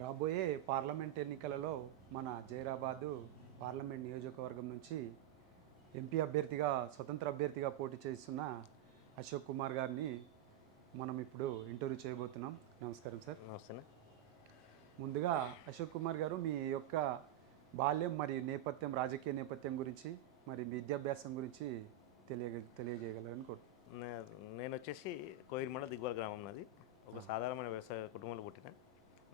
రాబోయే పార్లమెంట్ ఎన్నికలలో మన జైరాబాదు పార్లమెంట్ నియోజకవర్గం నుంచి ఎంపీ అభ్యర్థిగా స్వతంత్ర అభ్యర్థిగా పోటీ చేస్తున్న అశోక్ కుమార్ గారిని మనం ఇప్పుడు ఇంటర్వ్యూ చేయబోతున్నాం. నమస్కారం సార్. నమస్తే. ముందుగా అశోక్ కుమార్ గారు మీ యొక్క బాల్యం మరియు నేపథ్యం, రాజకీయ నేపథ్యం గురించి మరి విద్యాభ్యాసం గురించి తెలియజేయగలరని నేను వచ్చేసి కోయిర్మండ దిగ్వాల గ్రామం నాది. ఒక సాధారణమైన వ్యవసాయ కుటుంబంలో పుట్టిన.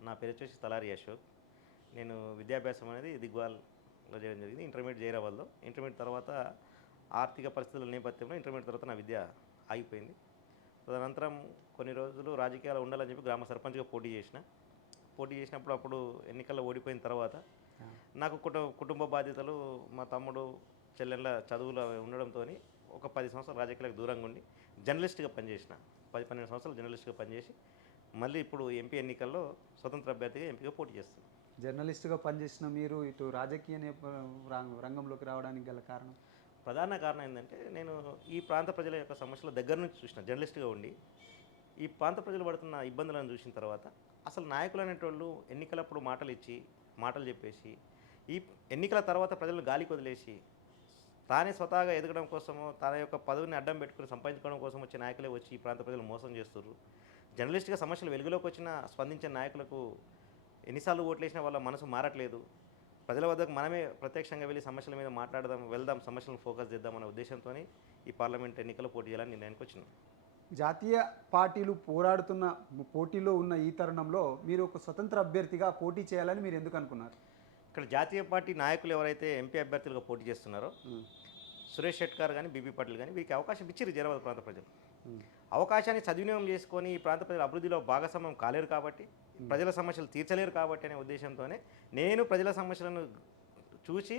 నా పేరు వచ్చేసి తలారి అశోక్. నేను విద్యాభ్యాసం అనేది దిగ్వాల్లో చేయడం జరిగింది. ఇంటర్మీడియట్ జైరాబాద్లో. ఇంటర్మీడియట్ తర్వాత ఆర్థిక పరిస్థితుల నేపథ్యంలో ఇంటర్మీడియట్ తర్వాత నా విద్య ఆగిపోయింది. తదనంతరం కొన్ని రోజులు రాజకీయాలు ఉండాలని చెప్పి గ్రామ సర్పంచ్గా పోటీ చేసినప్పుడు అప్పుడు ఎన్నికల్లో ఓడిపోయిన తర్వాత నాకు కుటుంబ బాధ్యతలు, మా తమ్ముడు చెల్లెళ్ళ చదువులు ఉండడంతో ఒక 10 సంవత్సరాలు రాజకీయాలకు దూరంగా ఉండి జర్నలిస్ట్గా పనిచేసిన. 10-12 సంవత్సరాలు జర్నలిస్ట్గా పనిచేసి మళ్ళీ ఇప్పుడు ఎంపీ ఎన్నికల్లో స్వతంత్ర అభ్యర్థిగా ఎంపీగా పోటీ చేస్తున్నాను. జర్నలిస్ట్గా పనిచేసిన మీరు ఇటు రాజకీయ రంగంలోకి రావడానికి గల కారణం? ప్రధాన కారణం ఏంటంటే, నేను ఈ ప్రాంత ప్రజల యొక్క సమస్యల దగ్గర నుంచి చూసిన. జర్నలిస్ట్గా ఉండి ఈ ప్రాంత ప్రజలు పడుతున్న ఇబ్బందులను చూసిన తర్వాత అసలు నాయకులు అనేటోళ్ళు ఎన్నికలప్పుడు మాటలు చెప్పేసి ఈ ఎన్నికల తర్వాత ప్రజలను గాలికి వదిలేసి తానే స్వతహాగా ఎదగడం కోసమో తన యొక్క పదవిని అడ్డం పెట్టుకుని సంపాదించుకోవడం కోసం వచ్చే నాయకులే వచ్చి ఈ ప్రాంత ప్రజలు మోసం చేస్తున్నారు. జర్నలిస్ట్గా సమస్యలు వెలుగులోకి వచ్చిన స్పందించే నాయకులకు ఎన్నిసార్లు ఓట్లేసినా వాళ్ళ మనసు మారట్లేదు. ప్రజల వద్దకు మనమే ప్రత్యక్షంగా వెళ్ళి సమస్యల మీద వెళ్దాం, సమస్యలను ఫోకస్ చేద్దాం అనే ఉద్దేశంతో ఈ పార్లమెంట్ ఎన్నికల్లో పోటీ చేయాలని నిర్ణయానికి వచ్చినాం. జాతీయ పార్టీలు పోటీలో ఉన్న ఈ తరుణంలో మీరు ఒక స్వతంత్ర అభ్యర్థిగా పోటీ చేయాలని మీరు ఎందుకు అనుకున్నారు? ఇక్కడ జాతీయ పార్టీ నాయకులు ఎవరైతే ఎంపీ అభ్యర్థులుగా పోటీ చేస్తున్నారో సురేష్ షెట్కార్ కానీ బీబీ పాటిల్ కానీ వీరికి అవకాశం ఇచ్చారు జైరాబాద్ ప్రాంత ప్రజలు. అవకాశాన్ని సద్వినియోగం చేసుకొని ఈ ప్రాంత ప్రజల అభివృద్ధిలో భాగస్వామ్యం కాలేరు కాబట్టి, ప్రజల సమస్యలు తీర్చలేరు కాబట్టి అనే ఉద్దేశంతోనే నేను ప్రజల సమస్యలను చూసి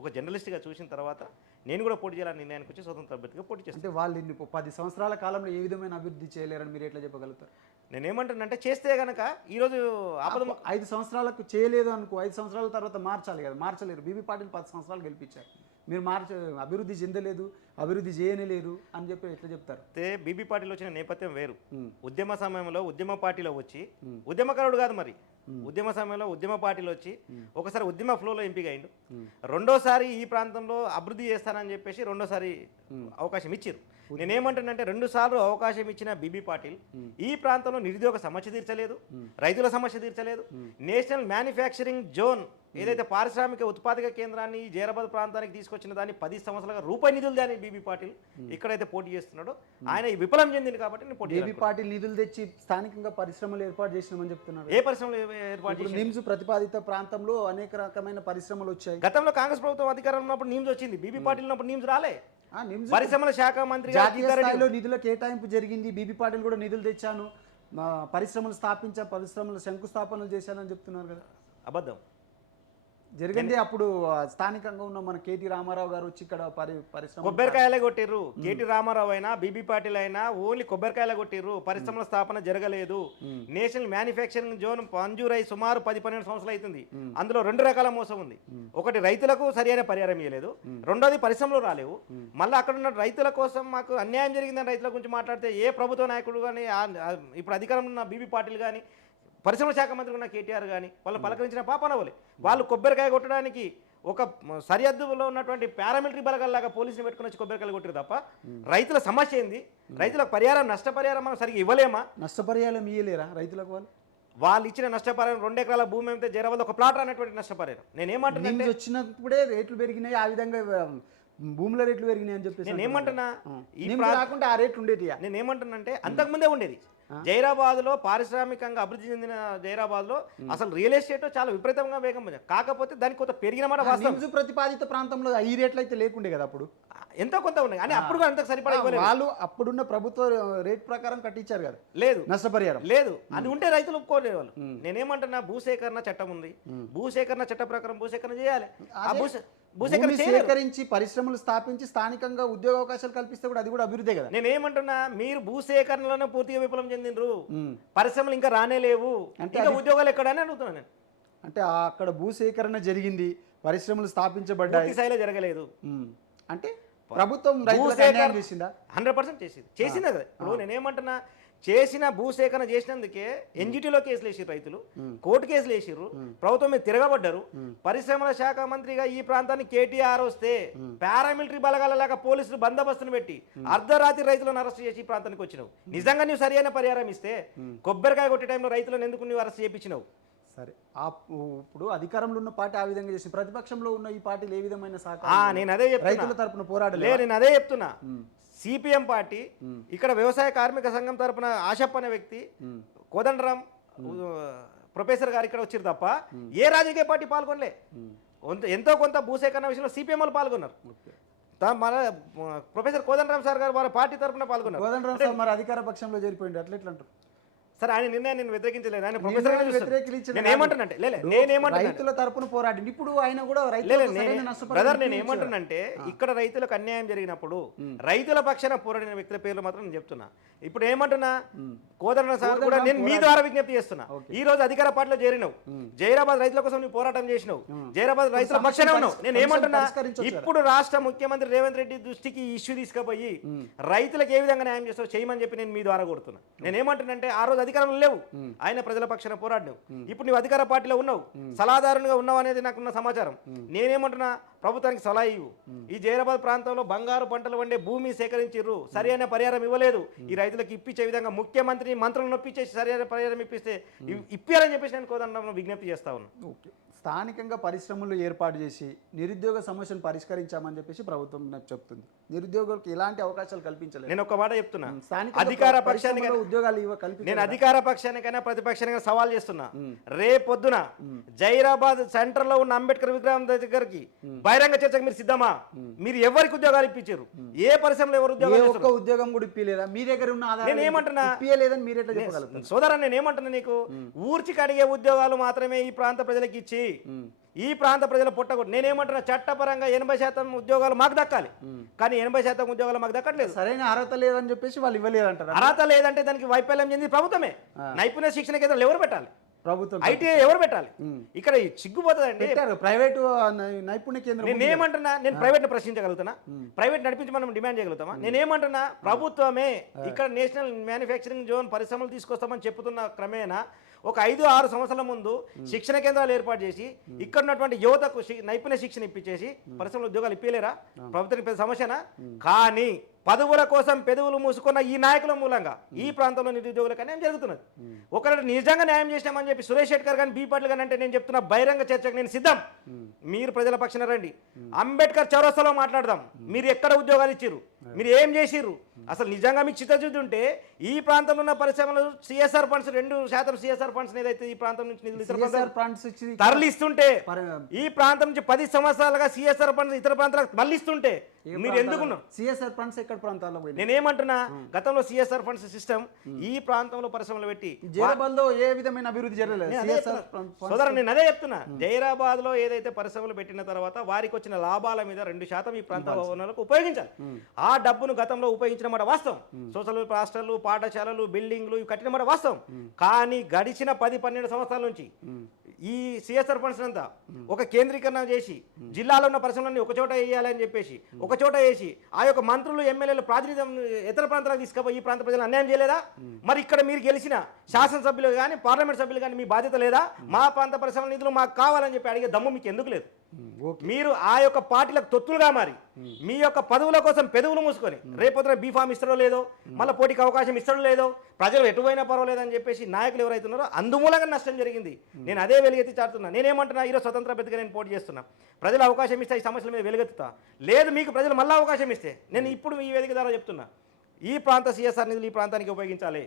ఒక జర్నలిస్ట్గా చూసిన తర్వాత నేను కూడా పోటీ చేయాలని నిర్ణయానికి వచ్చి స్వతంత్ర అభ్యర్థిగా పోటీ చేస్తాను. అంటే వాళ్ళు 10 సంవత్సరాల కాలంలో ఏ విధమైన అభివృద్ధి చేయలేరని మీరు ఎట్లా చెప్పగలుగుతారు? నేనేమంటానంటే, చేస్తే కనుక ఈరోజు 5 సంవత్సరాలకు చేయలేదు అనుకో, 5 సంవత్సరాల తర్వాత మార్చాలి కదా, మార్చలేరు. బీబీ పాటిల్ 10 సంవత్సరాలు గెలిపించారు, మీరు అభివృద్ధి చెందలేదు, అభివృద్ధి చేయలేరు అని చెప్పి ఎట్లా చెప్తారు? బీబీ పార్టీలో వచ్చిన నేపథ్యం వేరు. ఉద్యమ సమయంలో ఉద్యమ పార్టీలో వచ్చి ఉద్యమకారుడు కాదు, మరి ఉద్యమ సమయంలో ఉద్యమ పార్టీలో వచ్చి ఒకసారి ఉద్యమ ఫ్లోలో ఎంపిక అయిండు. రెండోసారి ఈ ప్రాంతంలో అభివృద్ధి చేస్తానని చెప్పేసి రెండోసారి అవకాశం ఇచ్చారు. నేనేమంటానంటే, 2 సార్లు అవకాశం ఇచ్చిన బీబీ పాటిల్ ఈ ప్రాంతంలో నిరుద్యోగ సమస్య తీర్చలేదు, రైతుల సమస్య తీర్చలేదు. నేషనల్ మ్యానుఫ్యాక్చరింగ్ జోన్ ఏదైతే పారిశ్రామిక ఉత్పాదక కేంద్రాన్ని జైరాబాద్ ప్రాంతానికి తీసుకొచ్చిన దాన్ని 10 సంవత్సరాలుగా రూపాయి నిధులు దాని బీబీ పాటిల్ ఇక్కడైతే పోటీ చేస్తున్నాడో ఆయన విఫలం చెందింది కాబట్టి నేను పోటీ. బీబీ పాటిల్ నిధులు తెచ్చి స్థానికంగా పరిశ్రమలు ఏర్పాటు చేసినామని చెప్తున్నారు. ఏ పరిశ్రమలు ఏర్పాటు చేసి? నిమ్స్ ప్రతిపాదిత ప్రాంతంలో అనేక రకమైన పరిశ్రమలు వచ్చాయి. గతంలో కాంగ్రెస్ ప్రభుత్వం అధికారంలో ఉన్నప్పుడు నిమ్స్ వచ్చింది, బీబీ పాటిల్ ఉన్నప్పుడు నిమ్స్ రాలే. పరిశ్రమల శాఖ మంత్రి నిధుల కేటాయింపు జరిగింది. బీబీ పాటిల్ కూడా నిధులు తెచ్చాను, పరిశ్రమలు పరిశ్రమలు శంకుస్థాపనలు చేశానని చెప్తున్నారు కదా. అబద్ధం జరిగింది. అప్పుడు స్థానికంగా ఉన్న మన కేటీ రామారావు గారు వచ్చి ఇక్కడ పరిశ్రమ కొబ్బరికాయలే కొట్టిర్రు. కేటీ రామారావు అయినా బీబీ పాటిల్ అయినా ఓన్లీ కొబ్బరికాయలే కొట్టిర్రు, పరిశ్రమల స్థాపన జరగలేదు. నేషనల్ మ్యానుఫ్యాక్చరింగ్ జోన్ మంజూరై సుమారు 10-12 సంవత్సరాలు అవుతుంది. అందులో 2 రకాల మోసం ఉంది. ఒకటి, రైతులకు సరైన పరిహారం ఇవ్వలేదు. రెండోది, పరిశ్రమలు రాలేవు. మళ్ళీ అక్కడ ఉన్న రైతుల కోసం మాకు అన్యాయం జరిగిందని రైతుల గురించి మాట్లాడితే ఏ ప్రభుత్వ నాయకుడు కానీ, ఇప్పుడు అధికారంలో ఉన్న బీబీ పాటిల్ కానీ, పరిశ్రమల శాఖ మంత్రి ఉన్న కేటీఆర్ కానీ వాళ్ళు పలకరించిన పాపనవలే. వాళ్ళు కొబ్బరికాయ కొట్టడానికి ఒక సరిహద్దులో ఉన్నటువంటి పారామిలిటరీ బలగాల్లాగా పోలీసులు పెట్టుకుని వచ్చి కొబ్బరికాయలు కొట్టారు తప్ప రైతుల సమస్య ఏంది? రైతులకు పరిహారం, నష్టపరిహారం మనం సరిగ్గా ఇవ్వలేమా? నష్టపరిహారం ఇవ్వలేరా రైతులకు? వాళ్ళు ఇచ్చిన నష్టపరిహారం 2 ఎకరాల భూమి అయితే జైరాబాద్ ఒక ప్లాట్ అనేటువంటి నష్టపరిహారం. నేనేమంటున్నా, వచ్చినప్పుడే రేట్లు పెరిగినాయి, ఆ విధంగా భూముల రేట్లు పెరిగినాయి అని చెప్పేసి నేనేమంటున్నా, రాకుండా ఆ రేట్లు ఉండేది. నేనేమంటున్నానంటే, అంతకుముందే ఉండేది. జైరాబాద్లో పారిశ్రామికంగా అభివృద్ధి చెందిన జైరాబాద్లో అసలు రియల్ ఎస్టేట్ చాలా విపరీతంగా వేగం, కాకపోతే దానికి కొంత పెరిగిన మాట వాస్తవం. ప్రతిపాదిత ప్రాంతంలో ఈ రేట్లు అయితే లేకుండే కదా, అప్పుడు ఎంతో కొంత ఉన్నాయి కానీ అప్పుడు అంత సరిపడా వాళ్ళు అప్పుడున్న ప్రభుత్వ రేట్ ప్రకారం కట్టించారు కదా. లేదు, నష్టపరిహారం లేదు. అది ఉంటే రైతులు ఒప్పుకోలే వాళ్ళు. నేనేమంటున్నా, భూసేకరణ చట్టం ఉంది, భూసేకరణ చట్ట ప్రకారం భూసేకరణ చేయాలి. సేకరించి పరిశ్రమలు స్థాపించి స్థానికంగా ఉద్యోగ అవకాశాలు కల్పిస్తే కూడా అది కూడా అభివృద్ధి కదా. నేనేమంటున్నా, మీరు భూసేకరణలోనే పూర్తిగా విఫలం చెందినరు, పరిశ్రమలు ఇంకా రానేలేవు, అంటే ఉద్యోగాలు ఎక్కడని అడుగుతున్నాను నేను. అంటే అక్కడ భూసేకరణ జరిగింది, పరిశ్రమలు స్థాపించబడ్డాయి, స్థాయిలో జరగలేదు. అంటే ప్రభుత్వం 100% చేసింది కదా. ఇప్పుడు నేనేమంటున్నా, చేసిన భూసేకరణ చేసినందుకే ఎన్జిటీలో కేసులు వేసిర్రు రైతులు, కోర్టు కేసులు వేసిర్రు, ప్రభుత్వం మీద తిరగబడ్డారు. పరిశ్రమల శాఖ మంత్రిగా ఈ ప్రాంతానికి కేటీఆర్ వస్తే పారామిలిటరీ బలగాలలాగా పోలీసులు బందోబస్తును పెట్టి అర్ధరాత్రి రైతులను అరెస్ట్ చేసి ఈ ప్రాంతానికి వచ్చినావు. నిజంగా నువ్వు సరైన పరిహారం ఇస్తే కొబ్బరికాయ కొట్టే టైంలో రైతులను ఎందుకు నువ్వు అరెస్ట్ చేయించినావు? సరే, ఇప్పుడు అధికారంలో ఉన్న పార్టీ ఆ విధంగా చేసి ప్రతిపక్షంలో ఉన్న ఈ పార్టీలు ఏ విధమైన సహకారం నేను అదే చెప్తున్నా, రైతుల తరపున పోరాడలే. నేను అదే చెప్తున్నా. సిపిఎం పార్టీ ఇక్కడ వ్యవసాయ కార్మిక సంఘం తరపున ఆశప్ప అనే వ్యక్తి, కోదండరాం ప్రొఫెసర్ గారు ఇక్కడ వచ్చారు తప్ప ఏ రాజకీయ పార్టీ పాల్గొనలే. ఎంతో కొంత భూసేకరణ విషయంలో సిపిఎం వాళ్ళు పాల్గొన్నారు. మన ప్రొఫెసర్ కోదండరాం సార్ గారు వారి పార్టీ తరపున పాల్గొన్నారు. కోదండరాం సార్ మరి అధికార పక్షంలో చేరిపోయింది, అట్లా ఎట్లా అంటారు? సరే, ఆయన నిర్ణయం నేను వ్యతిరేకించలేదు. ఆయన ప్రొఫెసర్ రైతుల తరపున పోరాడి ఇప్పుడు ఆయన కూడా బ్రదర్, నేను ఏమంటున్నానంటే ఇక్కడ రైతులకు అన్యాయం జరిగినప్పుడు రైతుల పక్షాన పోరాడిన వ్యక్తుల పేర్లు మాత్రం నేను చెప్తున్నా. ఇప్పుడు ఏమంటున్నా, కోదండ సార్ కూడా నేను మీ ద్వారా విజ్ఞప్తి చేస్తున్నా. ఈ రోజు అధికార పార్టీలో చేరినావు, జైరాబాద్ రైతుల కోసం నువ్వు పోరాటం చేసినావు, జైరాబాద్ రైతుల పక్షాన ఉన్నావు. నేను ఏమంటున్నా, ఇప్పుడు రాష్ట్ర ముఖ్యమంత్రి రేవంత్ రెడ్డి దృష్టికి ఇష్యూ తీసుకుపోయి రైతులకు ఏ విధంగా న్యాయం చేస్తావు చేయమని చెప్పి నేను మీ ద్వారా కోరుతున్నా. నేను ఏమంటున్నానంటే, ఆ రోజు అధికారంలో లేవు, ఆయన ప్రజల పక్షాన పోరాడినావు. ఇప్పుడు నువ్వు అధికార పార్టీలో ఉన్నావు, సలహాదారునిగా ఉన్నావు అనేది నాకున్న సమాచారం. నేనేమంటున్నా, ప్రభుత్వానికి సలహా ఇవ్వు. ఈ జైరాబాద్ ప్రాంతంలో బంగారు పంటలు వండే భూమి సేకరించిర్రు, సరైన పరిహారం ఇవ్వలేదు. ఈ రైతులకు ఇప్పించే విధంగా ముఖ్యమంత్రిని మంత్రులను నొప్పించేసి సరైన పరిహారం ఇప్పిస్తే ఇప్పారని చెప్పేసి నేను కోదండరాంను విజ్ఞప్తి చేస్తా ఉన్నాను. స్థానికంగా పరిశ్రమలు ఏర్పాటు చేసి నిరుద్యోగ సమస్యను పరిష్కరించామని చెప్పేసి ప్రభుత్వం చెప్తుంది. నిరుద్యోగులకు ఎలాంటి అవకాశాలు కల్పించలేదు. నేను ఒక మాట చెప్తున్నా, అధికార పక్షానికి ఉద్యోగాలు నేను అధికార పక్షానికైనా ప్రతిపక్షానికైనా సవాల్ చేస్తున్నా. రేపొద్దున జైరాబాద్ సెంటర్ లో ఉన్న అంబేద్కర్ విగ్రహం దగ్గరికి బహిరంగ చర్చకు మీరు సిద్ధమా? మీరు ఎవరికి ఉద్యోగాలు ఇప్పించారు? ఏ పరిశ్రమలో ఎవరు ఉద్యోగం కూడా ఇప్పిలేదా? మీ దగ్గర ఉన్న నేను ఏమంటున్నా, ఇప్పియలేదని మీరు ఎట్లా చెప్పగలుగుతారు? సోదరా, నేను ఏమంటున్నా, నీకు ఊర్చి కడిగే ఉద్యోగాలు మాత్రమే ఈ ప్రాంత ప్రజలకు ఇచ్చి ఈ ప్రాంత ప్రజల పుట్టకూడదు. నేనేమంటున్నా, చట్టపరంగా 80% ఉద్యోగాలు మాకు దక్కాలి, కానీ 80% ఉద్యోగాలు మాకు దక్కట్లేదు. సరైన అర్హత లేదని చెప్పేసి వాళ్ళు ఇవ్వలేదంటారు. అర్హత లేదంటే దానికి వైఫల్యం చెంది ప్రభుత్వమే. నైపుణ్య శిక్షణ కేంద్రాలు ఎవరు పెట్టాలి? ప్రభుత్వం. ఐటీఐ ఎవరు పెట్టాలి? ఇక్కడ సిగ్గుపోతుందండి. ప్రైవేటు నైపుణ్య కేంద్రం. నేనేమంటున్నా, నేను ప్రైవేట్ ప్రశ్నించగలుగుతానా? ప్రైవేట్ నడిపించి మనం డిమాండ్ చేయగలుగుతామా? నేనేమంటున్నా, ప్రభుత్వమే ఇక్కడ నేషనల్ మ్యానుఫ్యాక్చరింగ్ జోన్ పరిశ్రమలు తీసుకొస్తామని చెప్తున్న క్రమేణా ఒక 5-6 సంవత్సరాల ముందు శిక్షణ కేంద్రాలు ఏర్పాటు చేసి ఇక్కడ ఉన్నటువంటి యువతకు నైపుణ్య శిక్షణ ఇప్పించేసి పరిశ్రమల ఉద్యోగాలు ఇప్పలేరా? ప్రభుత్వానికి పెద్ద సమస్యనా? కానీ పదవుల కోసం పెదవులు మూసుకున్న ఈ నాయకుల మూలంగా ఈ ప్రాంతంలో నిరుద్యోగులకు అన్యాయం జరుగుతున్నది. ఒకరు నిజంగా న్యాయం చేసినామని చెప్పి సురేష్ శెట్కర్ కానీ బీ పాటిల్ కానీ అంటే నేను చెప్తున్నా, బహిరంగ చర్చకు నేను సిద్ధం. మీరు ప్రజల పక్షాన రండి, అంబేద్కర్ చౌరస్తాలో మాట్లాడదాం. మీరు ఎక్కడ ఉద్యోగాలు ఇచ్చిర్రు, మీరు ఏం చేసిర్రు? అసలు నిజంగా మీకు చిత్తశుద్ధి ఉంటే ఈ ప్రాంతంలో ఉన్న పరిశ్రమలు సిఎస్ఆర్ ఫండ్స్ 2% సిఎస్ఆర్ ఫండ్స్ ఏదైతే ఈ ప్రాంతం నుంచి నిధులు తరలిస్తుంటే, ఈ ప్రాంతం నుంచి 10 సంవత్సరాలుగా సిఎస్ఆర్ ఫండ్స్ ఇతర ప్రాంతాలకు మళ్ళిస్తుంటే మీరు ఎందుకున్నారు? సిఎస్ఆర్ ఫండ్స్ ఎక్కడ ప్రాంతాల్లో? నేనేమంటున్నా, గతంలో సిఎస్ఆర్ ఫండ్స్ సిస్టమ్ ఈ ప్రాంతంలో పరిశ్రమలు పెట్టి జైరాబాద్ లో ఏ విధమైన అభివృద్ధి జరగలేదు. సోదరా, నేను అదే చెప్తున్నా, జైరాబాద్ లో ఏదైతే పరిశ్రమలు పెట్టిన తర్వాత వారికి వచ్చిన లాభాల మీద 2% ఈ ప్రాంత వనరులకు ఉపయోగించాలి. ఆ డబ్బును గతంలో ఉపయోగించిన మాట వాస్తవం. సోషల్ హాస్టళ్లు, పాఠశాలలు, బిల్డింగ్లు ఇవి కట్టిన మాట వాస్తవం. కానీ గడిచిన 10-12 సంవత్సరాల నుంచి ఈ సిఎస్ఆర్ ఫండ్స్ అంతా ఒక కేంద్రీకరణ చేసి జిల్లాలో ఉన్న పరిశ్రమలన్నీ ఒక చోట వేయాలని చెప్పేసి ఒక చోట వేసి ఆ యొక్క మంత్రులు ఎమ్మెల్యేలు ప్రాతినిధ్యం ఇతర ప్రాంతాలకు తీసుకుపోయి ఈ ప్రాంత ప్రజలు అన్యాయం చేయలేదా? మరి ఇక్కడ మీరు గెలిచిన శాసనసభ్యులు కానీ పార్లమెంట్ సభ్యులు కానీ మీ బాధ్యత లేదా? మా ప్రాంత పరిశ్రమల నిధులు మాకు కావాలని చెప్పి అడిగే దమ్ము మీకు ఎందుకు లేదు? మీరు ఆ యొక్క పార్టీలకు తొత్తులుగా మారి మీ యొక్క పదవుల కోసం పెదవులు మూసుకొని రేపొద్దున బీఫామ్ ఇస్తాడో లేదో, మళ్ళీ పోటీకి అవకాశం ఇస్తాడో లేదో, ప్రజలు ఎటువైనా పర్వాలేదని చెప్పేసి నాయకులు ఎవరైతున్నారో అందుమూలంగా నష్టం జరిగింది. నేను అదే వెలుగెత్తి చాటుతున్నా. నేనేమంటున్నా, ఈరోజు స్వతంత్ర అభ్యర్థిగా నేను పోటీ చేస్తున్నా. ప్రజలు అవకాశం ఇస్తే ఈ సమస్యల మీద వెలుగెత్తుతా. లేదు మీకు ప్రజలు మళ్ళీ అవకాశం ఇస్తే నేను ఇప్పుడు ఈ వేదిక ద్వారా చెప్తున్నా, ఈ ప్రాంత సిఎస్ఆర్ నిధులు ఈ ప్రాంతానికి ఉపయోగించాలి,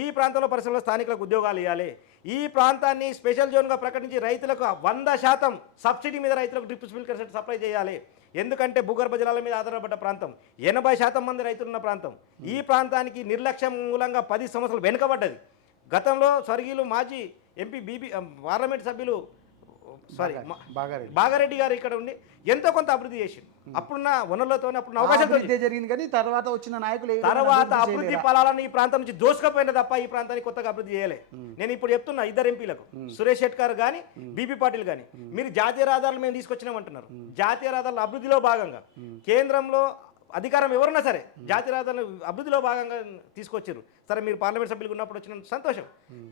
ఈ ప్రాంతంలో పరిశ్రమల స్థానికులకు ఉద్యోగాలు ఇవ్వాలి, ఈ ప్రాంతాన్ని స్పెషల్ జోన్గా ప్రకటించి రైతులకు 100% సబ్సిడీ మీద రైతులకు డ్రిప్ స్ప్రింక్లర్ సెట్ సప్లై చేయాలి. ఎందుకంటే భూగర్భ జలాల మీద ఆధారపడ్డ ప్రాంతం, 80% మంది రైతులున్న ప్రాంతం. ఈ ప్రాంతానికి నిర్లక్ష్యం మూలంగా 10 సంవత్సరాలు వెనుకబడ్డది. గతంలో స్వర్గీయులు మాజీ ఎంపీ పార్లమెంట్ సభ్యులు బాగారెడ్డి గారు ఇక్కడ ఉండి ఎంతో కొంత అభివృద్ధి చేసి అప్పుడున్న వనరులతో అప్పుడు అవకాశం జరిగింది. కానీ తర్వాత వచ్చిన నాయకులు తర్వాత అభివృద్ధి ఫలాలను ఈ ప్రాంతం నుంచి దోసుకపోయిన తప్ప ఈ ప్రాంతానికి కొత్తగా అభివృద్ధి చేయలే. నేను ఇప్పుడు చెప్తున్నా 2 ఎంపీలకు, సురేష్ శెట్కర్ కానీ బీబీ పాటిల్ కానీ, మీరు జాతీయ రహదారులు మేము తీసుకొచ్చినామంటున్నారు. జాతీయ రహదారుల అభివృద్ధిలో భాగంగా కేంద్రంలో అధికారం ఎవరున్నా సరే జాతీయ రహదారులు అభివృద్ధిలో భాగంగా తీసుకొచ్చారు. సరే మీరు పార్లమెంట్ సభ్యులుగా ఉన్నప్పుడు వచ్చిన సంతోషం,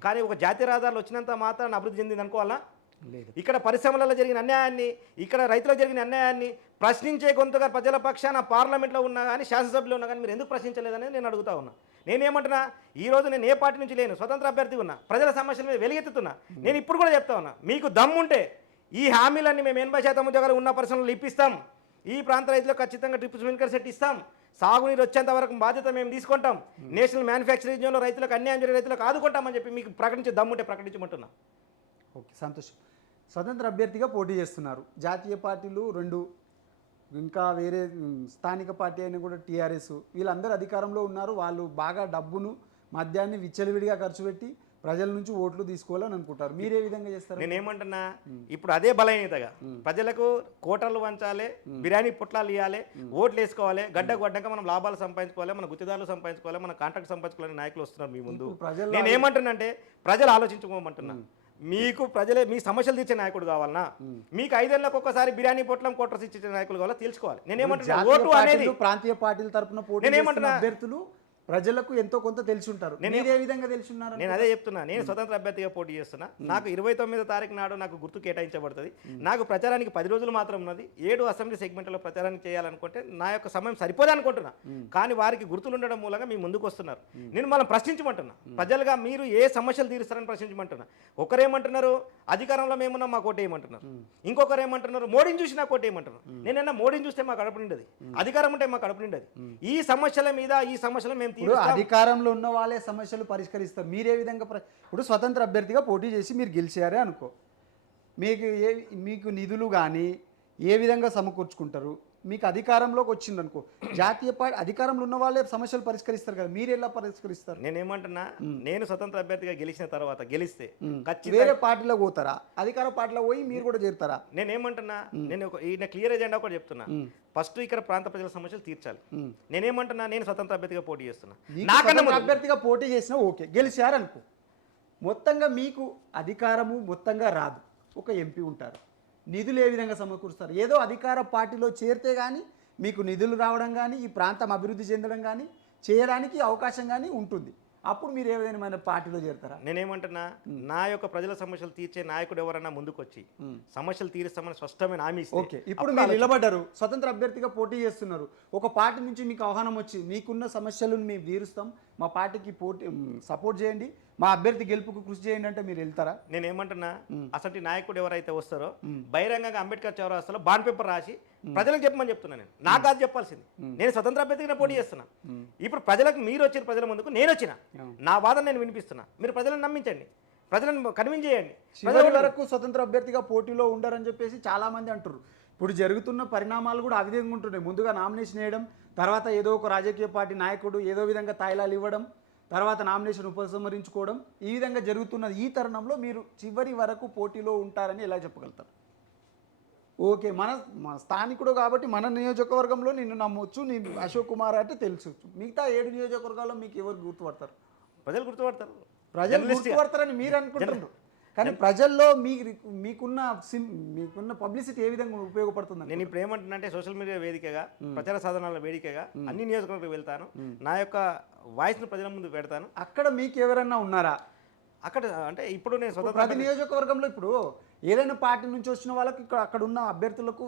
కానీ ఒక జాతీయ రహదారులు వచ్చినంత మాత్రాన్ని అభివృద్ధి చెందింది అనుకోవాలా? లేదు. ఇక్కడ పరిశ్రమలలో జరిగిన అన్యాయాన్ని, ఇక్కడ రైతులకు జరిగిన అన్యాయాన్ని ప్రశ్నించే గొంతుగా ప్రజల పక్షాన పార్లమెంట్లో ఉన్నా కానీ శాసనసభ్యులు ఉన్నా కానీ మీరు ఎందుకు ప్రశ్నించలేదని నేను అడుగుతా ఉన్నా. నేనేమంటున్నా, ఈ రోజు నేను ఏ పార్టీ నుంచి లేను, స్వతంత్ర అభ్యర్థి ఉన్నా, ప్రజల సమస్యల మీద వెలుగెత్తుతున్నా. నేను ఇప్పుడు కూడా చెప్తా ఉన్నా, మీకు దమ్ముంటే ఈ హామీలన్నీ మేము 80% ఉద్యోగాలు ఉన్న పరిశ్రమలు ఇప్పిస్తాం, ఈ ప్రాంత రైతులకు ఖచ్చితంగా డ్రిప్ స్ప్రింక్లర్ సెట్ ఇస్తాం, సాగునీరు వచ్చేంత వరకు బాధ్యత మేము తీసుకుంటాం, నేషనల్ మ్యానుఫ్యాక్చరింగ్ జోన్లో రైతులకు అన్యాయం జరిగే రైతులకు ఆదుకుంటామని చెప్పి మీకు ప్రకటించే దమ్ముంటే ప్రకటించమంటున్నా. ఓకే, సంతోషం. స్వతంత్ర అభ్యర్థిగా పోటీ చేస్తున్నారు. జాతీయ పార్టీలు 2, ఇంకా వేరే స్థానిక పార్టీ అయినా కూడా టీఆర్ఎస్, వీళ్ళందరూ అధికారంలో ఉన్నారు. వాళ్ళు బాగా డబ్బును మద్యాన్ని విచ్చలవిడిగా ఖర్చు పెట్టి ప్రజల నుంచి ఓట్లు తీసుకోవాలని అనుకుంటారు. మీరే విధంగా చేస్తారు? నేనేమంటున్నా, ఇప్పుడు అదే బలహీనతగా ప్రజలకు కోటర్లు వంచాలి, బిర్యానీ పొట్లాలు ఇవ్వాలి, ఓట్లు వేసుకోవాలి, గడ్డకు గడ్డక మనం లాభాలు సంపాదించుకోవాలి, మన గుత్తిదారులు సంపాదించుకోవాలి, మన కాంట్రాక్ట్ సంపాదించుకోవాలని నాయకులు వస్తున్నారు మీ ముందు. నేనేమంటున్నా అంటే ప్రజలు ఆలోచించుకోమంటున్నా. మీకు ప్రజలే మీ సమస్యలు తీర్చే నాయకుడు కావాలన్నా, మీకు 5 ఏళ్ళకి ఒక్కసారి బిర్యానీ పొట్లం కోటర్స్ ఇచ్చే నాయకులు కావాలా తెలుసుకోవాలి. నేనేమంటున్నా, ఓటు అనేది ప్రాంతీయ పార్టీల తరపున పోటీ చేస్తున్న అభ్యర్థులు ప్రజలకు ఎంతో కొంత తెలిసి ఉంటారు. నేను ఏ విధంగా తెలిసి ఉన్నారు? నేను అదే చెప్తున్నా, నేను స్వతంత్ర అభ్యర్థిగా పోటీ చేస్తున్నా. నాకు 29వ తారీఖు నాడు నాకు గుర్తు కేటాయించబడుతుంది. నాకు ప్రచారానికి 10 రోజులు మాత్రం ఉన్నది. 7 అసెంబ్లీ సెగ్మెంట్లో ప్రచారానికి చేయాలనుకుంటే నా యొక్క సమయం సరిపోదు అనుకుంటున్నా. కానీ వారికి గుర్తులు ఉండడం మూలంగా మీ ముందుకు వస్తున్నారు. నేను మనం ప్రశ్నించమంటున్నా, ప్రజలుగా మీరు ఏ సమస్యలు తీరుస్తారని ప్రశ్నించమంటున్నా. ఒకరేమంటున్నారు అధికారంలో మేమున్నా మా కోట ఏమంటున్నారు, ఇంకొకరు ఏమంటున్నారు మోడీని చూసి నా కోట ఏమంటున్నారు. నేనన్నా మోడీని చూస్తే మా కడుపు నిండది, అధికారం ఉంటే మా కడుపు నిండది. ఈ సమస్యల మీద ఈ సమస్యలు మేము అధికారంలో ఉన్న వాళ్ళే సమస్యలు పరిష్కరిస్తారు. మీరే విధంగా ఇప్పుడు స్వతంత్ర అభ్యర్థిగా పోటీ చేసి మీరు గెలిచారే అనుకో, మీకు నిధులు కానీ ఏ విధంగా సమకూర్చుకుంటారు? మీకు అధికారంలోకి వచ్చిందనుకో, జాతీయ పార్టీ అధికారంలో ఉన్న వాళ్ళే సమస్యలు పరిష్కరిస్తారు కదా, మీరు ఎలా పరిష్కరిస్తారు? నేనేమంటున్నా, నేను స్వతంత్ర అభ్యర్థిగా గెలిచిన తర్వాత గెలిస్తే వేరే పార్టీలో పోతారా? అధికార పార్టీలో పోయి మీరు కూడా చేరుతారా? నేనేమంటున్నా, నేను ఈయన క్లియర్ ఎజెండా కూడా చెప్తున్నా. ఫస్ట్ ఇక్కడ ప్రాంత ప్రజల సమస్యలు తీర్చాలి. నేనేమంటున్నా, నేను స్వతంత్ర అభ్యర్థిగా పోటీ చేస్తున్నా. నాకన్నా అభ్యర్థిగా పోటీ చేసినా ఓకే, గెలిచారనుకో, మొత్తంగా మీకు అధికారము మొత్తంగా రాదు, ఒక ఎంపీ ఉంటారు. నిధులు ఏ విధంగా సమకూరుస్తారు? ఏదో అధికార పార్టీలో చేరితే కానీ మీకు నిధులు రావడం కానీ ఈ ప్రాంతం అభివృద్ధి చెందడం కానీ చేయడానికి అవకాశం కానీ ఉంటుంది. అప్పుడు మీరు ఏ విధమైన పార్టీలో చేరుతారా? నేనేమంటున్నా, నా యొక్క ప్రజల సమస్యలు తీర్చే నాయకుడు ఎవరన్నా ముందుకు వచ్చి సమస్యలు తీరుస్తామని స్పష్టమైన హామీ ఇస్తే. ఓకే, ఇప్పుడు మీరు నిలబడ్డారు, స్వతంత్ర అభ్యర్థిగా పోటీ చేస్తున్నారు. ఒక పార్టీ నుంచి మీకు ఆహ్వానం వచ్చి మీకున్న సమస్యలను మేము తీరుస్తాం, మా పార్టీకి సపోర్ట్ చేయండి, మా అభ్యర్థి గెలుపుకు కృషి చేయండి అంటే మీరు వెళ్తారా? నేనేమంటున్నా, అసలు నాయకుడు ఎవరైతే వస్తారో బహిరంగంగా అంబేద్కర్ చౌరస్తాలో బాండ్ పేపర్ రాసి ప్రజలకు చెప్పమని చెప్తున్నా. నేను నాకు కాదు చెప్పాల్సింది, నేను స్వతంత్ర అభ్యర్థిగా పోటీ చేస్తున్నా. ఇప్పుడు ప్రజలకు మీరు వచ్చిన ప్రజల ముందుకు నేను వచ్చిన, నా వాదన నేను వినిపిస్తున్నా. మీరు ప్రజలను నమ్మించండి, ప్రజలను కన్విన్స్ చేయండి. ప్రజల వరకు స్వతంత్ర అభ్యర్థిగా పోటీలో ఉండరని చెప్పేసి చాలా మంది అంటారు. ఇప్పుడు జరుగుతున్న పరిణామాలు కూడా ఆ విధంగా ఉంటున్నాయి. ముందుగా నామినేషన్ వేయడం, తర్వాత ఏదో ఒక రాజకీయ పార్టీ నాయకుడు ఏదో విధంగా తాయిలాలు ఇవ్వడం, తర్వాత నామినేషన్ ఉపసంహరించుకోవడం, ఈ విధంగా జరుగుతున్నది. ఈ తరుణంలో మీరు చివరి వరకు పోటీలో ఉంటారని ఎలా చెప్పగలుగుతారు? ఓకే, మన స్థానికుడు కాబట్టి మన నియోజకవర్గంలో నిన్ను నమ్మొచ్చు, నేను అశోక్ కుమార్ అంటే తెలుసు. మిగతా 7 నియోజకవర్గాల్లో మీకు ఎవరు గుర్తుపడతారు? ప్రజలు గుర్తుపడతారు. ప్రజలు గుర్తుపడతారని మీరు అనుకుంటున్నారు, కానీ ప్రజల్లో మీకున్న పబ్లిసిటీ ఏ విధంగా ఉపయోగపడుతుంది? నేను ఇప్పుడు ఏమంటున్నా అంటే, సోషల్ మీడియా వేదికగా, ప్రచార సాధనాల వేదికగా అన్ని నియోజకవర్గాలకు వెళ్తాను, నా యొక్క వాయిస్ను ప్రజల ముందు పెడతాను. అక్కడ మీకు ఎవరన్నా ఉన్నారా? అక్కడ అంటే ఇప్పుడు నేను ప్రతి నియోజకవర్గంలో ఇప్పుడు ఏదైనా పార్టీ నుంచి వచ్చిన వాళ్ళకి అక్కడ ఉన్న అభ్యర్థులకు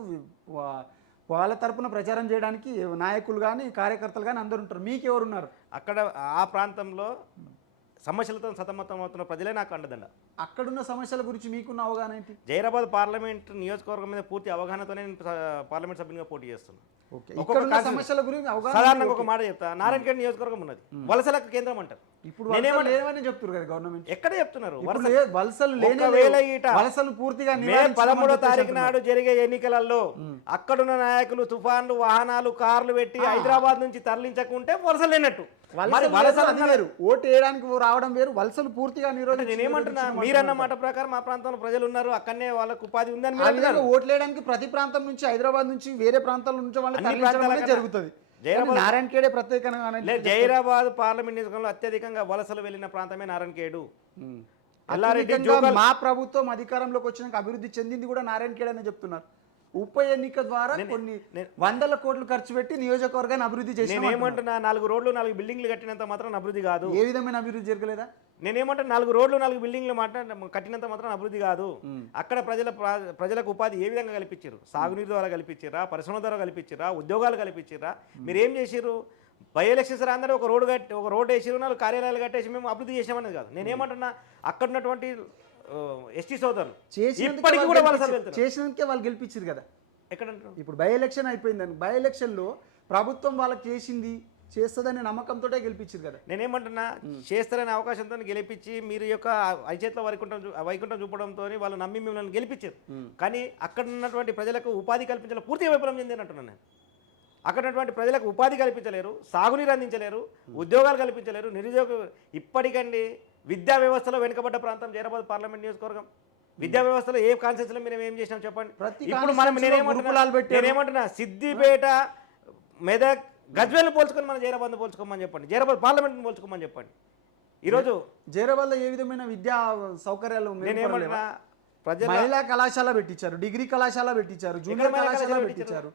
వాళ్ళ తరపున ప్రచారం చేయడానికి నాయకులు కానీ కార్యకర్తలు కానీ అందరు ఉంటారు. మీకు ఎవరున్నారు అక్కడ? ఆ ప్రాంతంలో సమస్యలతో సతమతం అవుతున్న ప్రజలే నాకు అండదండ. అక్కడున్న సమస్యల గురించి మీకున్న అవగాహన ఏంటి? జైరాబాద్ పార్లమెంట్ నియోజకవర్గం మీద పూర్తి అవగాహనతోనే నేను పార్లమెంట్ సభ్యునిగా పోటీ చేస్తున్నాను. సమస్యల గురించి సాధారణంగా ఒక మాట చెప్తా, నారాయణఖేడ్ నియోజకవర్గం ఉన్నది, వలసలకు కేంద్రం అంటారు. ఇప్పుడు లేవని చెప్తున్నారు కదా గవర్నమెంట్. ఎక్కడ చెప్తున్నారు వలసలు పూర్తిగా? మే 13వ తారీఖు నాడు జరిగే ఎన్నికలలో అక్కడున్న నాయకులు తుఫాన్లు, వాహనాలు, కార్లు పెట్టి హైదరాబాద్ నుంచి తరలించకుంటే వలసలు లేనట్టు. ఓటు వేయడానికి రావడం వేరు, వలసలు పూర్తిగా నిరోధం. నేనేమంటున్నా, మీరన్న మాట ప్రకారం మా ప్రాంతంలో ప్రజలు ఉన్నారు, అక్కడనే వాళ్ళకు ఉపాధి ఉందని. ఓట్లు వేయడానికి ప్రతి ప్రాంతం నుంచి, హైదరాబాద్ నుంచి, వేరే ప్రాంతాల నుంచి వాళ్ళు జరుగుతుంది. నారాయణఖేడే ప్రత్యేకంగా. జైరాబాద్ పార్లమెంట్ నియోజకవర్గంలో అత్యధికంగా వలసలు వెళ్లిన ప్రాంతమే నారాయణఖేడు. మా ప్రభుత్వం అధికారంలోకి వచ్చినాక అభివృద్ధి చెందింది కూడా నారాయణఖేడ్ అని చెప్తున్నారు. ఉప ఎన్నిక ద్వారా కొన్ని వందల కోట్లు ఖర్చు పెట్టి నియోజకవర్గాన్ని అభివృద్ధి చేసి నేనేమంటున్నా 4 రోడ్లు 4 బిల్డింగ్లు కట్టినంత మాత్రం అభివృద్ధి కాదు. ఏ విధమైన అభివృద్ధి జరగలేదా? నేనేమంటున్నా 4 రోడ్లు 4 బిల్డింగ్లు కట్టినంత మాత్రం అభివృద్ధి కాదు. అక్కడ ప్రజలకు ఉపాధి ఏ విధంగా కల్పించారు? సాగునీరు ద్వారా కల్పించారా, పరిశ్రమ ద్వారా కల్పించారా, ఉద్యోగాలు కల్పించారా? మీరు ఏం చేసారు? బై ఎలక్షన్స్ అందరూ ఒక రోడ్ వేసిరు, 4 కార్యాలయాలు కట్టేసి మేము అభివృద్ధి చేసామనేది కాదు. నేనేమంటున్నా అక్కడ ఉన్నటువంటి ఎస్టీ సోదరులు ఇప్పటికీ కూడా చేసినందుకే వాళ్ళు గెలిపించారు కదా. ఎక్కడంటారు? ఇప్పుడు బై ఎలక్షన్ అయిపోయిందని, బై ఎలక్షన్లో ప్రభుత్వం వాళ్ళకి చేస్తుందనే నమ్మకంతో గెలిపించారు కదా. నేనేమంటున్నా చేస్తారనే అవకాశంతో గెలిపించి మీరు యొక్క ఐచేతిలో వైకుంఠం చూపడంతో వాళ్ళు నమ్మి మిమ్మల్ని గెలిపించారు. కానీ అక్కడ ఉన్నటువంటి ప్రజలకు ఉపాధి కల్పించాలి, పూర్తిగా విఫలం చెందినట్టున్నాను నేను. అక్కడ ఉన్నటువంటి ప్రజలకు ఉపాధి కల్పించలేరు, సాగునీరు అందించలేరు, ఉద్యోగాలు కల్పించలేరు, నిరుద్యోగ ఇప్పటికండి విద్యా వ్యవస్థలో వెనుకబడ్డ ప్రాంతం జైరాబాద్ పార్లమెంట్ నియోజకవర్గం. విద్యా వ్యవస్థలో ఏ కాన్సెన్స్లో మేము ఏం చేసినాం చెప్పండి. ఇప్పుడు మనం నేనేమంటున్నా సిద్దిపేట, మెదక్, గజ్వేల్ని పోల్చుకొని మనం జైరాబాద్ని పోల్చుకోమని చెప్పండి, జైరాబాద్ పార్లమెంట్ని పోల్చుకోమని చెప్పండి. ఈరోజు జైరాబాద్లో ఏ విధమైన విద్యా సౌకర్యాలు? నేనేమంటున్నా మహిళా కళాశాల పెట్టించారు, డిగ్రీ కళాశాల పెట్టించారు, జూనియర్ కళాశాల పెట్టించారు,